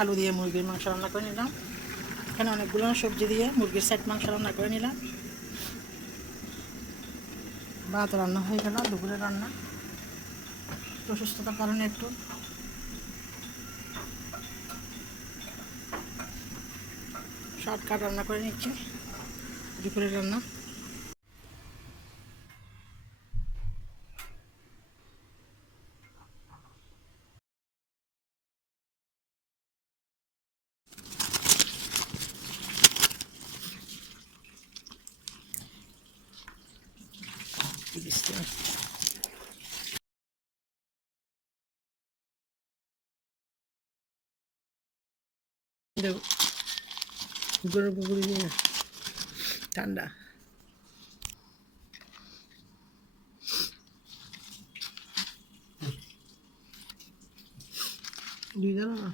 আলু দিয়ে মুরগির মাংস রান্না করে নিলাম। এখানে অনেকগুলো সবজি দিয়ে মুরগির সেট মাংস রান্না করে নিলাম। ভাত রান্না হয়ে গেল, দুপুরে রান্না। অসুস্থতার কারণে একটু শর্টকাট রান্না করে নিচ্ছি দুপুরের রান্না। গরুর পুকুরি দিয়ে ঠান্ডা দুই জানো না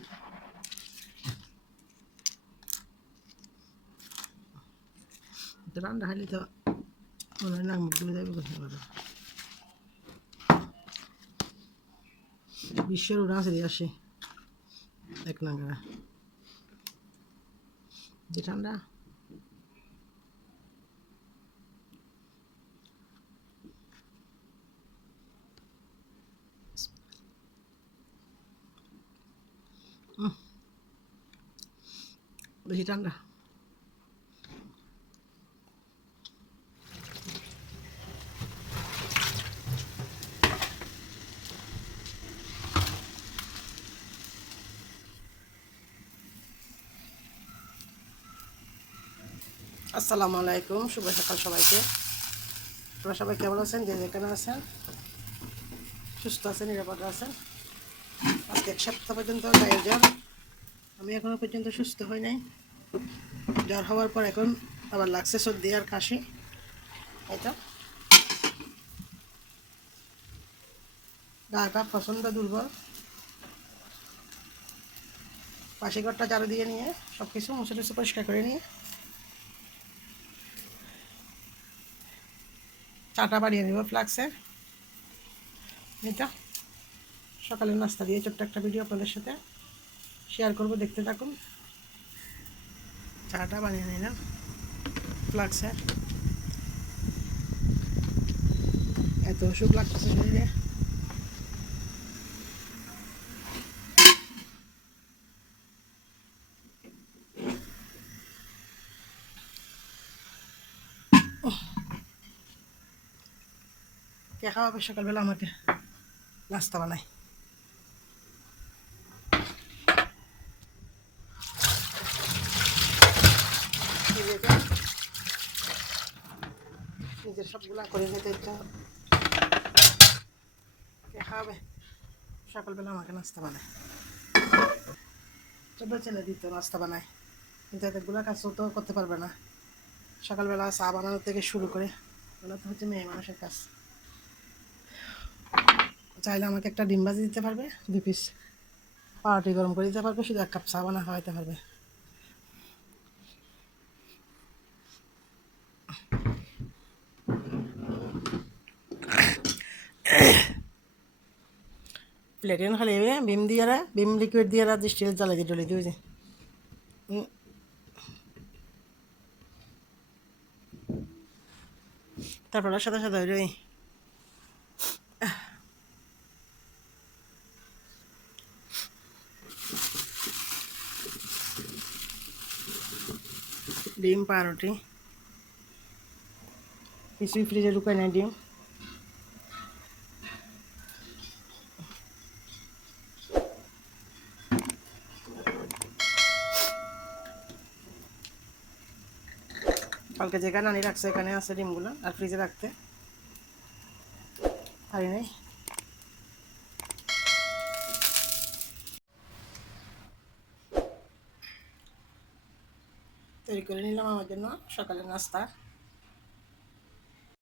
ঠান্ডা খাইলে তো মনে হয় না মুখগুলো যাবে কোথাও। বিশ্বের উড়া আছে দিয়ে আসে এক নাগারা যে ঠান্ডা। বেশি ঠান্ডা। আসসালামু আলাইকুম, শুভ সকাল সবাইকে। আপনারা সবাই কেমন আছেন? যে যেখানে আছেন সুস্থ আছেন, নিরাপদে আছেন। আজকে এক সপ্তাহ পর্যন্ত গায়ের জ্বর। আমি এখনো পর্যন্ত সুস্থ হই নাই। জ্বর হওয়ার পর এখন আবার লাগছে সর্দি আর কাশি। এটা গাটা প্রচণ্ড দুর্বল। পাশে ঘরটা ঝাড়ু দিয়ে নিয়ে সব কিছু মুছে টুছে পরিষ্কার করে নিয়ে চাটা বাড়িয়ে নেব ফ্লাক্সে। এটা সকালের নাস্তা দিয়ে ছোট্ট একটা ভিডিও আপনাদের সাথে শেয়ার করব, দেখতে থাকুন। চাটা বানিয়ে নিলাম ফ্লাক্সে। এত অসুখ লাগতেছে শরীরে। কে খাওয়াবে সকালবেলা আমাকে নাস্তা বানাই? নিজের সবগুলা করে নিতে ইচ্ছা। কে খাওয়াবে সকালবেলা আমাকে নাস্তা বানায়? ছোটো ছেলে দিত নাস্তা বানায়, কিন্তু এতগুলো কাজ তো করতে পারবে না। সকালবেলা চা বানানোর থেকে শুরু করে ওগুলো তো হচ্ছে মেয়ে মানুষের কাজ। চাইলে আমাকে একটা ডিম ভাজি দিতে পারবে, 2 পিস পাউরুটি গরম করে দিতে পারবে, শুধু 1 কাপ চা বানা খাওয়াইতে পারবে। প্লেটেন খালি বিম দিয়ে বিম লিকুইড দিয়ে স্টিল জ্বালাই দিয়ে ডলে দিয়ে তারপর সাদা সাদা হয়ে ডিম পাউরুটি কিছুই ফ্রিজে ঢুকাই নাই ডিম। কালকে যেখানে আনি রাখছে এখানে আছে ডিমগুলো, আর ফ্রিজে রাখতে পারি নাই। তৈরি করে নিলাম আমার জন্য সকালের নাস্তা।